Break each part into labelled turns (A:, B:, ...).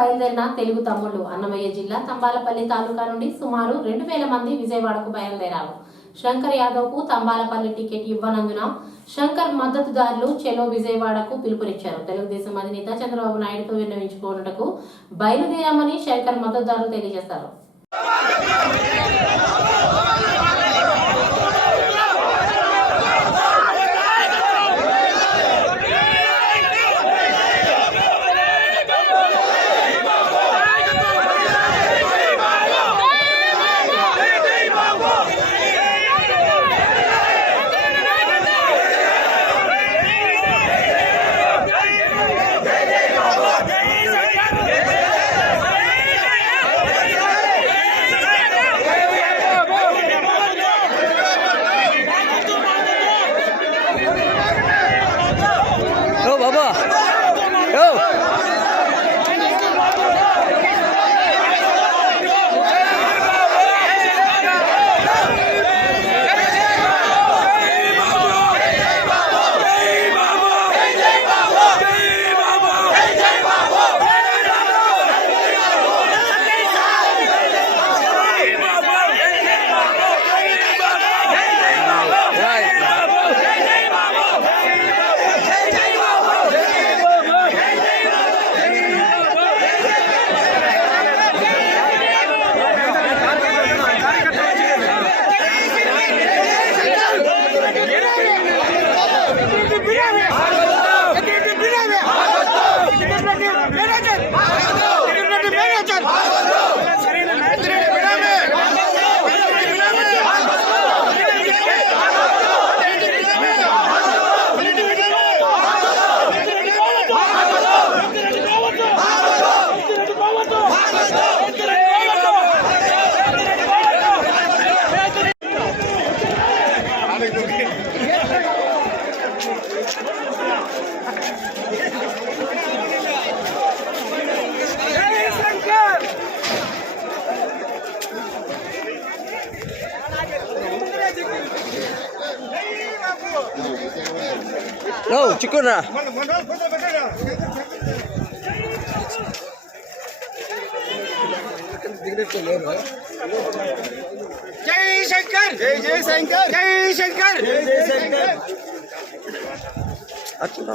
A: బయలుదేరిన తెలుగు తమ్ముళ్ళు అన్నమయ్య జిల్లా తంబాలపల్లి తాలూకా నుండి సుమారు రెండు వేల మంది విజయవాడకు బయలుదేరారు. శంకర్ యాదవ్కు తంబాలపల్లి టికెట్ ఇవ్వనందున శంకర్ మద్దతుదారులు చెలో విజయవాడకు పిలుపునిచ్చారు. తెలుగుదేశం అధినేత చంద్రబాబు నాయుడుతో విన్నవించుకున్నటకు బయలుదేరామని శంకర్ మద్దతుదారులు తెలియజేశారు
B: ও చిక్కురా
C: జై శంకర్! జై జై శంకర్! జై శంకర్! జై జై శంకర్!
B: అట్లా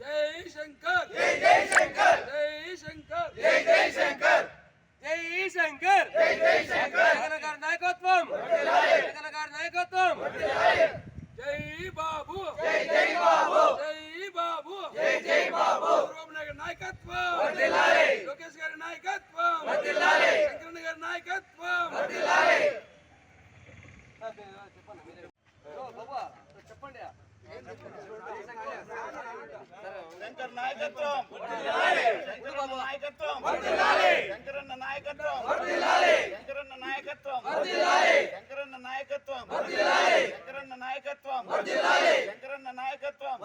D: జై శంకర్ జై జై శంకర్ జై శంకర్ జై జై శంకర్ జై శంకర్ జై జై శంకర్ జగన్ గారి నాయకత్వం జగన్ గారి నాయకత్వం జై బాబు జై జై బాబు జై బాబు జై జై బాబు చంద్రబాబు నాయుడు నాయకత్వం లోకేష్ గారి నాయకత్వం శంకరన్న గారి నాయకత్వం చెప్పండి
C: శంకర్ నాయకత్వం శంకరన్న నాయకత్వం శంకరన్న నాయకత్వం శంకరన్న నాయకత్వం శంకరన్న నాయకత్వం శంకరన్న నాయకత్వం శంకరన్న నాయకత్వం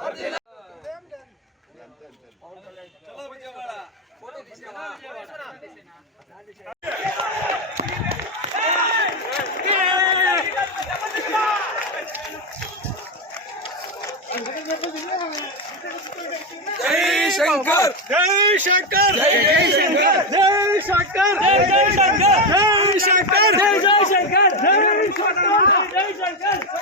D: శంకర్
C: జై శంకర్!
D: జై జై శంకర్!
C: జై శంకర్!
D: జై జై శంకర్!
C: జై శంకర్!
D: జై జై శంకర్! జై శంకర్!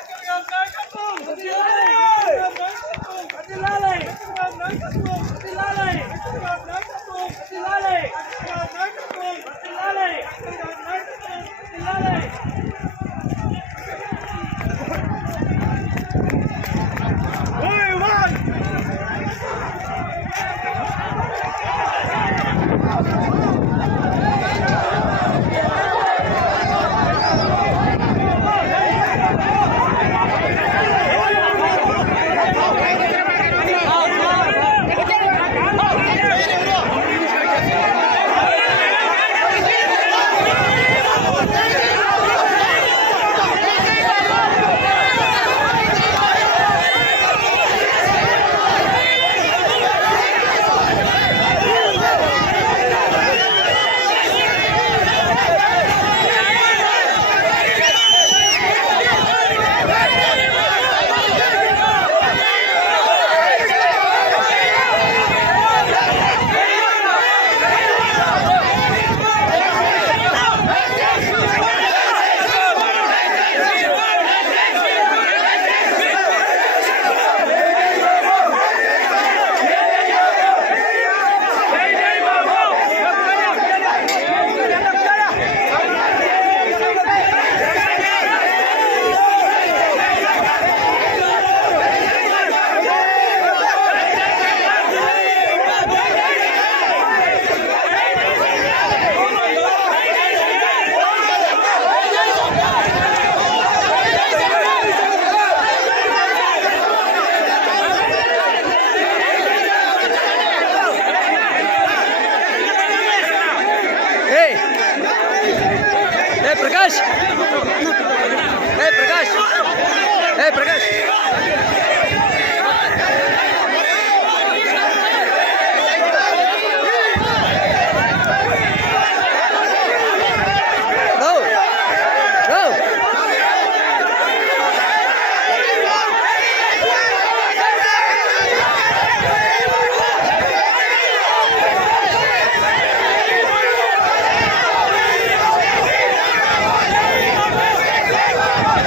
B: Eh, perché